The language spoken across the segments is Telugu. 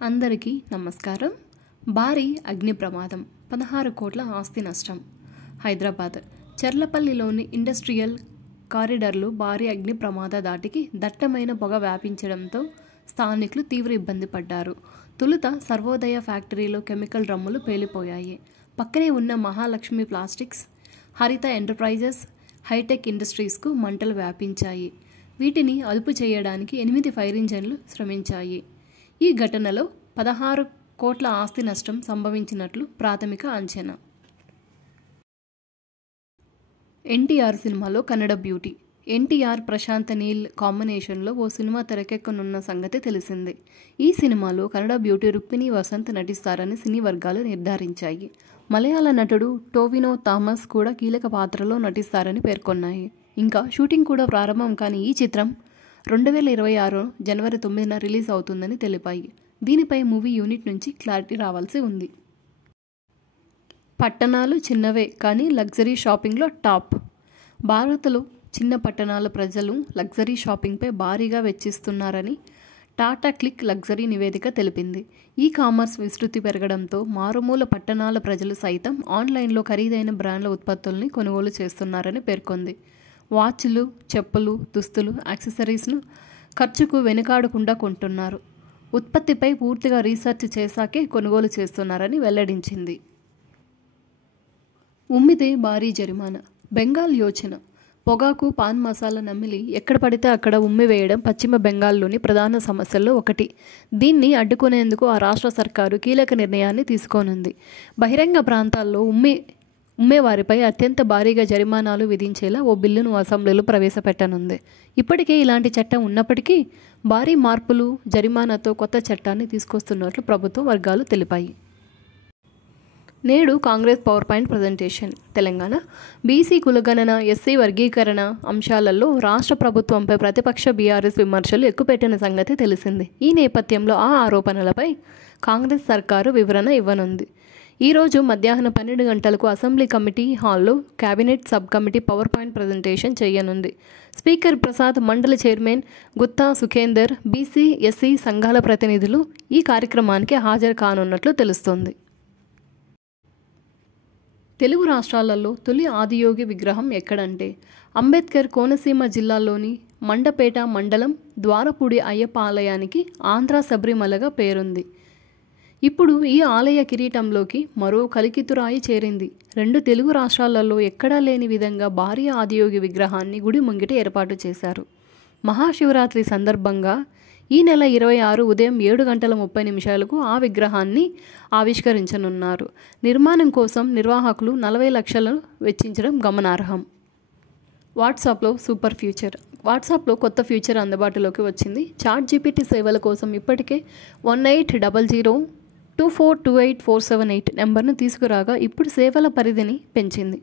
అందరికీ నమస్కారం. భారీ అగ్ని ప్రమాదం, 16 కోట్ల ఆస్తి నష్టం. హైదరాబాద్ చెర్లపల్లిలోని ఇండస్ట్రియల్ కారిడార్లో భారీ అగ్ని ప్రమాద దాటికి దట్టమైన పొగ వ్యాపించడంతో స్థానికులు తీవ్ర ఇబ్బంది పడ్డారు. తొలుత సర్వోదయ ఫ్యాక్టరీలో కెమికల్ డ్రమ్ములు పేలిపోయాయి. పక్కనే ఉన్న మహాలక్ష్మి ప్లాస్టిక్స్, హరిత ఎంటర్ప్రైజెస్, హైటెక్ ఇండస్ట్రీస్కు మంటలు వ్యాపించాయి. వీటిని అదుపు చేయడానికి 8 ఫైర్ ఇంజన్లు శ్రమించాయి. ఈ ఘటనలో 16 కోట్ల ఆస్తి నష్టం సంభవించినట్లు ప్రాథమిక అంచనా. ఎన్టీఆర్ సినిమాలో కన్నడ బ్యూటీ. ఎన్టీఆర్, ప్రశాంత్ నీల్ కాంబినేషన్లో ఓ సినిమా తెరకెక్కనున్న సంగతి తెలిసిందే. ఈ సినిమాలో కన్నడ బ్యూటీ రుక్మిణి వసంత్ నటిస్తారని సినీ వర్గాలు నిర్ధారించాయి. మలయాళ నటుడు టోవినో థామస్ కూడా కీలక పాత్రలో నటిస్తారని పేర్కొన్నాయి. ఇంకా షూటింగ్ కూడా ప్రారంభం కాని ఈ చిత్రం 2026 జనవరి 9న రిలీజ్ అవుతుందని తెలిపాయి. దీనిపై మూవీ యూనిట్ నుంచి క్లారిటీ రావాల్సి ఉంది. పట్టణాలు చిన్నవే కానీ లగ్జరీ షాపింగ్లో టాప్. భారత్లో చిన్న పట్టణాల ప్రజలు లగ్జరీ షాపింగ్పై భారీగా వెచ్చిస్తున్నారని టాటా క్లిక్ లగ్జరీ నివేదిక తెలిపింది. ఈ కామర్స్ విస్తృతి పెరగడంతో మారుమూల పట్టణాల ప్రజలు సైతం ఆన్లైన్లో ఖరీదైన బ్రాండ్ల ఉత్పత్తుల్ని కొనుగోలు చేస్తున్నారని పేర్కొంది. వాచ్లు, చెప్పులు, దుస్తులు, యాక్సెసరీస్ను ఖర్చుకు వెనుకాడకుండా కొంటున్నారు. ఉత్పత్తిపై పూర్తిగా రీసెర్చ్ చేశాకే కొనుగోలు చేస్తున్నారని వెల్లడించింది. ఉమ్మితే భారీ జరిమానా. బెంగాల్ యోచన. పొగాకు, పాన్ మసాలా నమిలి ఎక్కడ పడితే అక్కడ ఉమ్మివేయడం పశ్చిమ బెంగాల్లోని ప్రధాన సమస్యల్లో ఒకటి. దీన్ని అడ్డుకునేందుకు ఆ రాష్ట్ర సర్కారు కీలక నిర్ణయాన్ని తీసుకోనుంది. బహిరంగ ప్రాంతాల్లో ఉమ్మేవారిపై అత్యంత భారీగా జరిమానాలు విధించేలా ఓ బిల్లును అసెంబ్లీలో ప్రవేశపెట్టనుంది. ఇప్పటికే ఇలాంటి చట్టం ఉన్నప్పటికీ భారీ మార్పులు, జరిమానాతో కొత్త చట్టాన్ని తీసుకొస్తున్నట్లు ప్రభుత్వ వర్గాలు తెలిపాయి. నేడు Congress power point presentation. Telangana BC కులగణన, ఎస్సీ వర్గీకరణ అంశాలలో రాష్ట్ర ప్రభుత్వంపై ప్రతిపక్ష బీఆర్ఎస్ విమర్శలు ఎక్కుపెట్టిన సంగతి తెలిసింది. ఈ నేపథ్యంలో ఆ ఆరోపణలపై కాంగ్రెస్ సర్కారు వివరణ ఇవ్వనుంది. ఈరోజు మధ్యాహ్నం 12 గంటలకు అసెంబ్లీ కమిటీ హాల్లో cabinet sub committee power point presentation చేయనుంది. స్పీకర్ ప్రసాద్, మండలి chairman Gutha Sukender, BC, SC సంఘాల ప్రతినిధులు ఈ కార్యక్రమానికి హాజరు కానున్నట్లు తెలుస్తోంది. తెలుగు రాష్ట్రాలలో తొలి ఆదియోగి విగ్రహం ఎక్కడంటే అంబేద్కర్ కోనసీమ జిల్లాలోని మండపేట మండలం ద్వారపూడి అయ్యప్ప ఆలయానికి ఆంధ్ర శబరిమలగా పేరుంది. ఇప్పుడు ఈ ఆలయ కిరీటంలోకి మరో కలికితురాయి చేరింది. 2 తెలుగు రాష్ట్రాలలో ఎక్కడా లేని విధంగా భారీ ఆదియోగి విగ్రహాన్ని గుడి ముంగిట ఏర్పాటు చేశారు. మహాశివరాత్రి సందర్భంగా ఈ నెల 26 ఉదయం 7:30 ఆ విగ్రహాన్ని ఆవిష్కరించనున్నారు. నిర్మాణం కోసం నిర్వాహకులు 40 లక్షలు వెచ్చించడం గమనార్హం. వాట్సాప్లో సూపర్ ఫ్యూచర్. వాట్సాప్లో కొత్త ఫ్యూచర్ అందుబాటులోకి వచ్చింది. చాట్ జీపీటీ సేవల కోసం ఇప్పటికే 1800242848 నెంబర్ను తీసుకురాగా ఇప్పుడు సేవల పరిధిని పెంచింది.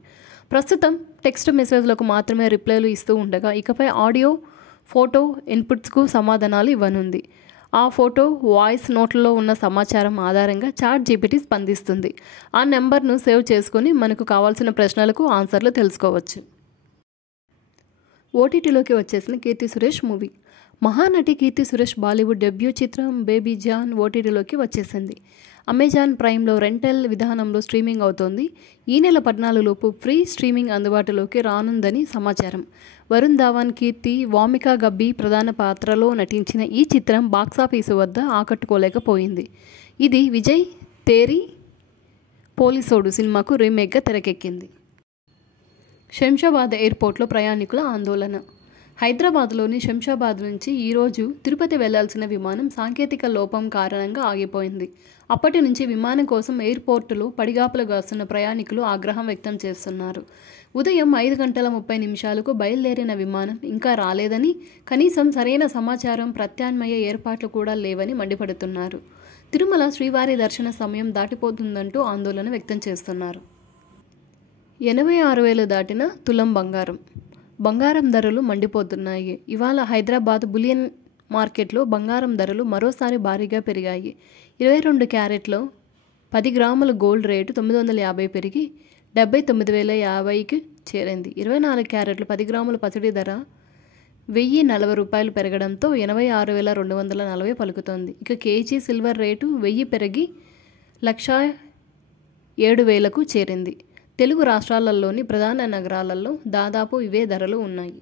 ప్రస్తుతం టెక్స్ట్ మెసేజ్లకు మాత్రమే రిప్లైలు ఇస్తూ ఉండగా ఇకపై ఆడియో, ఫోటో ఇన్పుట్స్కు సమాధానాలు ఇవ్వనుంది. ఆ ఫోటో, వాయిస్ నోట్లలో ఉన్న సమాచారం ఆధారంగా చాట్ జీపీటీ స్పందిస్తుంది. ఆ నెంబర్ను సేవ్ చేసుకుని మనకు కావాల్సిన ప్రశ్నలకు ఆన్సర్లు తెలుసుకోవచ్చు. ఓటీటీలోకి వచ్చేసిన కీర్తి సురేష్ మూవీ. మహానటి కీర్తి సురేష్ బాలీవుడ్ డెబ్యూ చిత్రం బేబీ జాన్ ఓటీటీలోకి వచ్చేసింది. అమెజాన్ ప్రైమ్లో రెంటల్ విధానంలో స్ట్రీమింగ్ అవుతోంది. ఈ నెల 14 లోపు ఫ్రీ స్ట్రీమింగ్ అందుబాటులోకి రానుందని సమాచారం. వరుణ్ ధావన్, కీర్తి, వామికా గబ్బీ ప్రధాన పాత్రలో నటించిన ఈ చిత్రం బాక్సాఫీసు వద్ద ఆకట్టుకోలేకపోయింది. ఇది విజయ్ తేరీ పోలీసోడు సినిమాకు రీమేక్గా తెరకెక్కింది. శంషాబాద్ ఎయిర్పోర్ట్లో ప్రయాణికుల ఆందోళన. హైదరాబాద్లోని శంషాబాద్ నుంచి ఈరోజు తిరుపతి వెళ్లాల్సిన విమానం సాంకేతిక లోపం కారణంగా ఆగిపోయింది. అప్పటి నుంచి విమానం కోసం ఎయిర్పోర్టులో పడిగాపులు కాస్తున్న ప్రయాణికులు ఆగ్రహం వ్యక్తం చేస్తున్నారు. ఉదయం 5:30 బయలుదేరిన విమానం ఇంకా రాలేదని, కనీసం సరైన సమాచారం, ప్రత్యామ్నాయ ఏర్పాట్లు కూడా లేవని మండిపడుతున్నారు. తిరుమల శ్రీవారి దర్శన సమయం దాటిపోతుందంటూ ఆందోళన వ్యక్తం చేస్తున్నారు. 86,000 దాటిన తులం బంగారం. బంగారం ధరలు మండిపోతున్నాయి. ఇవాళ హైదరాబాద్ బులియన్ మార్కెట్లో బంగారం ధరలు మరోసారి భారీగా పెరిగాయి. 22 క్యారెట్లో 10 గ్రాముల గోల్డ్ రేటు 950 పెరిగి 79,050కి చేరింది. 24 క్యారెట్లు 10 గ్రాముల పసిడి ధర ₹1,040 పెరగడంతో 86,240 పలుకుతోంది. ఇక కేజీ సిల్వర్ రేటు 1000 పెరిగి 1,07,000కు చేరింది. తెలుగు రాష్ట్రాలలోని ప్రధాన నగరాలలో దాదాపు ఇవే ధరలు ఉన్నాయి.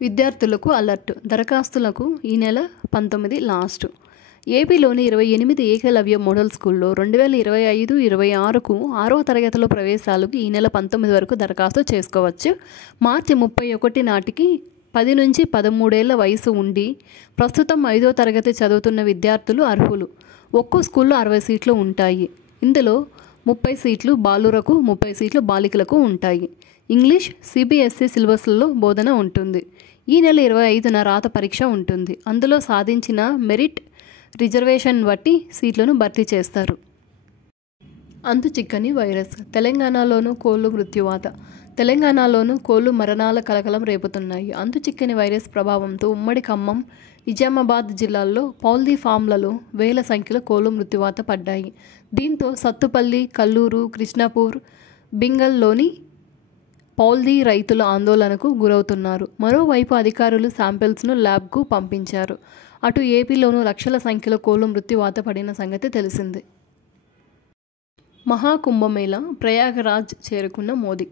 విద్యార్థులకు అలర్ట్. దరఖాస్తులకు ఈ నెల 19 లాస్ట్. ఏపీలోని 28 ఏకలవ్య మోడల్ స్కూల్లో 2025-26కు 6వ తరగతిలో ప్రవేశాలకు ఈ నెల 19 వరకు దరఖాస్తు చేసుకోవచ్చు. మార్చి 31 నాటికి 10 నుంచి 13 ఏళ్ల వయసు ఉండి ప్రస్తుతం 5వ తరగతి చదువుతున్న విద్యార్థులు అర్హులు. ఒక్కో స్కూల్లో 60 సీట్లు ఉంటాయి. ఇందులో 30 సీట్లు బాలురకు, 30 సీట్లు బాలికలకు ఉంటాయి. ఇంగ్లీష్, సిబిఎస్ఈ సిలబస్లలో బోధన ఉంటుంది. ఈ నెల 25న రాత పరీక్ష ఉంటుంది. అందులో సాధించిన మెరిట్, రిజర్వేషన్ బట్టి సీట్లను భర్తీ చేస్తారు. అంతు చిక్కని వైరస్. తెలంగాణలోనూ కోళ్లు మృత్యువాత. తెలంగాణలోనూ కోళ్లు మరణాల కలకలం రేపుతున్నాయి. అంతు చిక్కని వైరస్ ప్రభావంతో ఉమ్మడి ఖమ్మం, నిజామాబాద్ జిల్లాల్లో పౌల్ట్రీ ఫామ్లలో వేల సంఖ్యలో కోళ్లు మృత్యువాత పడ్డాయి. దీంతో సత్తుపల్లి, కల్లూరు, కృష్ణాపూర్, బింగల్లోని పౌల్ట్రీ రైతుల ఆందోళనకు గురవుతున్నారు. మరోవైపు అధికారులు శాంపిల్స్ను ల్యాబ్కు పంపించారు. అటు ఏపీలోనూ లక్షల సంఖ్యలో కోళ్లు మృత్యువాత పడిన సంగతి తెలిసిందే. మహాకుంభమేళా ప్రయాగరాజ్ చేరుకున్న మోదీ.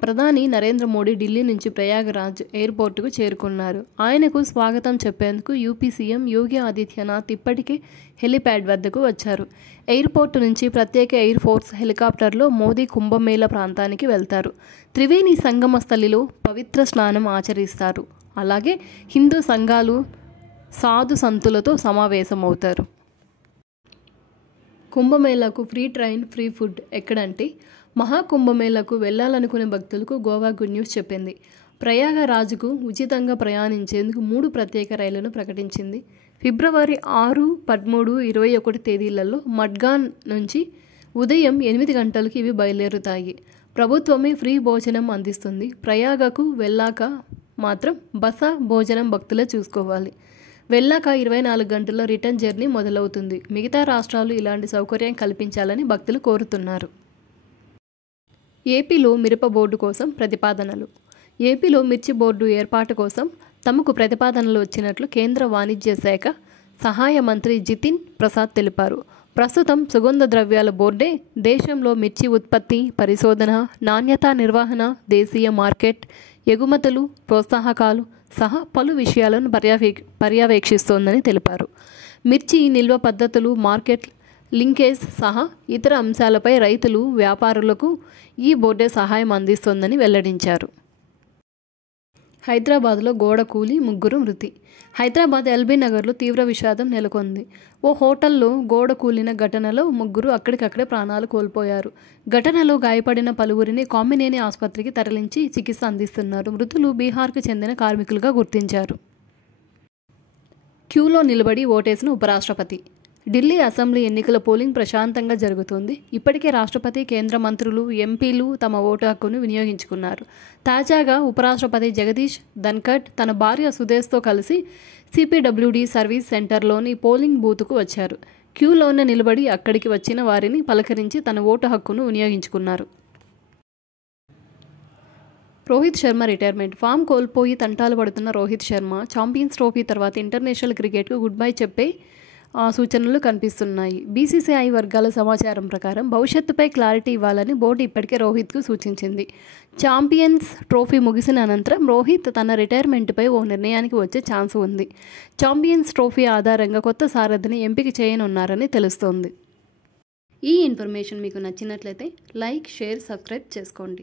ప్రధాని నరేంద్ర మోడీ ఢిల్లీ నుంచి ప్రయాగరాజ్ ఎయిర్పోర్టుకు చేరుకున్నారు. ఆయనకు స్వాగతం చెప్పేందుకు యూపీ సీఎం యోగి ఆదిత్యనాథ్ ఇప్పటికే హెలిప్యాడ్ వద్దకు వచ్చారు. ఎయిర్పోర్టు నుంచి ప్రత్యేక ఎయిర్ ఫోర్స్ హెలికాప్టర్లో మోదీ కుంభమేళా ప్రాంతానికి వెళ్తారు. త్రివేణి సంగమ స్థలిలో పవిత్ర స్నానం ఆచరిస్తారు. అలాగే హిందూ సంఘాలు, సాధు సంతులతో సమావేశమవుతారు. కుంభమేళాకు ఫ్రీ ట్రైన్, ఫ్రీ ఫుడ్ ఎక్కడంటే మహాకుంభమేళాకు వెళ్లాలనుకునే భక్తులకు గోవా గుడ్ న్యూస్ చెప్పింది. ప్రయాగరాజ్కు ఉచితంగా ప్రయాణించేందుకు 3 ప్రత్యేక రైళ్లను ప్రకటించింది. ఫిబ్రవరి 6, 13, 21 తేదీలలో మడ్గాన్ నుంచి ఉదయం 8 గంటలకు ఇవి బయలుదేరుతాయి. ప్రభుత్వమే ఫ్రీ భోజనం అందిస్తుంది. ప్రయాగకు వెళ్ళాక మాత్రం బస, భోజనం భక్తులే చూసుకోవాలి. వెళ్ళాక 24 గంటల్లో రిటర్న్ జర్నీ మొదలవుతుంది. మిగతా రాష్ట్రాలు ఇలాంటి సౌకర్యం కల్పించాలని భక్తులు కోరుతున్నారు. ఏపీలో మిరప బోర్డు కోసం ప్రతిపాదనలు. ఏపీలో మిర్చి బోర్డు ఏర్పాటు కోసం తమకు ప్రతిపాదనలు వచ్చినట్లు కేంద్ర వాణిజ్య శాఖ సహాయ మంత్రి జితిన్ ప్రసాద్ తెలిపారు. ప్రస్తుతం సుగంధ ద్రవ్యాల బోర్డే దేశంలో మిర్చి ఉత్పత్తి, పరిశోధన, నాణ్యత నిర్వహణ, దేశీయ మార్కెట్, ఎగుమతులు, ప్రోత్సాహకాలు సహా పలు విషయాలను పర్యవేక్షిస్తోందని తెలిపారు. మిర్చి నిల్వ పద్ధతులు, మార్కెట్ లింకేజ్ సహా ఇతర అంశాలపై రైతులు, వ్యాపారులకు ఈ బోర్డే సహాయం అందిస్తోందని వెల్లడించారు. హైదరాబాద్లో గోడ కూలి 3 మృతి. హైదరాబాద్ ఎల్బీ నగర్లో తీవ్ర విషాదం నెలకొంది. ఓ హోటల్లో గోడ కూలిన ఘటనలో 3 అక్కడికక్కడే ప్రాణాలు కోల్పోయారు. ఘటనలో గాయపడిన పలువురిని కామినేని ఆసుపత్రికి తరలించి చికిత్స అందిస్తున్నారు. మృతులు బీహార్కు చెందిన కార్మికులుగా గుర్తించారు. క్యూలో నిలబడి ఓటేసిన ఉపరాష్ట్రపతి. ఢిల్లీ అసెంబ్లీ ఎన్నికల పోలింగ్ ప్రశాంతంగా జరుగుతోంది. ఇప్పటికే రాష్ట్రపతి, కేంద్ర మంత్రులు, ఎంపీలు తమ ఓటు హక్కును వినియోగించుకున్నారు. తాజాగా ఉపరాష్ట్రపతి జగదీష్ ధన్కడ్ తన భార్య సుదేశ్తో కలిసి సిపిడబ్ల్యూడి సర్వీస్ సెంటర్లోని పోలింగ్ బూత్కు వచ్చారు. క్యూలోనే నిలబడి అక్కడికి వచ్చిన వారిని పలకరించి తన ఓటు హక్కును వినియోగించుకున్నారు. రోహిత్ శర్మ రిటైర్మెంట్. ఫామ్ కోల్పోయి తంటాలు పడుతున్న రోహిత్ శర్మ ఛాంపియన్స్ ట్రోఫీ తర్వాత ఇంటర్నేషనల్ క్రికెట్కు గుడ్ బై చెప్పే సూచనలు కనిపిస్తున్నాయి. బీసీసీఐ వర్గాల సమాచారం ప్రకారం భవిష్యత్తుపై క్లారిటీ ఇవ్వాలని బోర్డు ఇప్పటికే రోహిత్కు సూచించింది. ఛాంపియన్స్ ట్రోఫీ ముగిసిన అనంతరం రోహిత్ తన రిటైర్మెంట్పై ఓ నిర్ణయానికి వచ్చే ఛాన్స్ ఉంది. ఛాంపియన్స్ ట్రోఫీ ఆధారంగా కొత్త సారథిని ఎంపిక చేయనున్నారని తెలుస్తోంది. ఈ ఇన్ఫర్మేషన్ మీకు నచ్చినట్లయితే లైక్, షేర్, సబ్స్క్రైబ్ చేసుకోండి.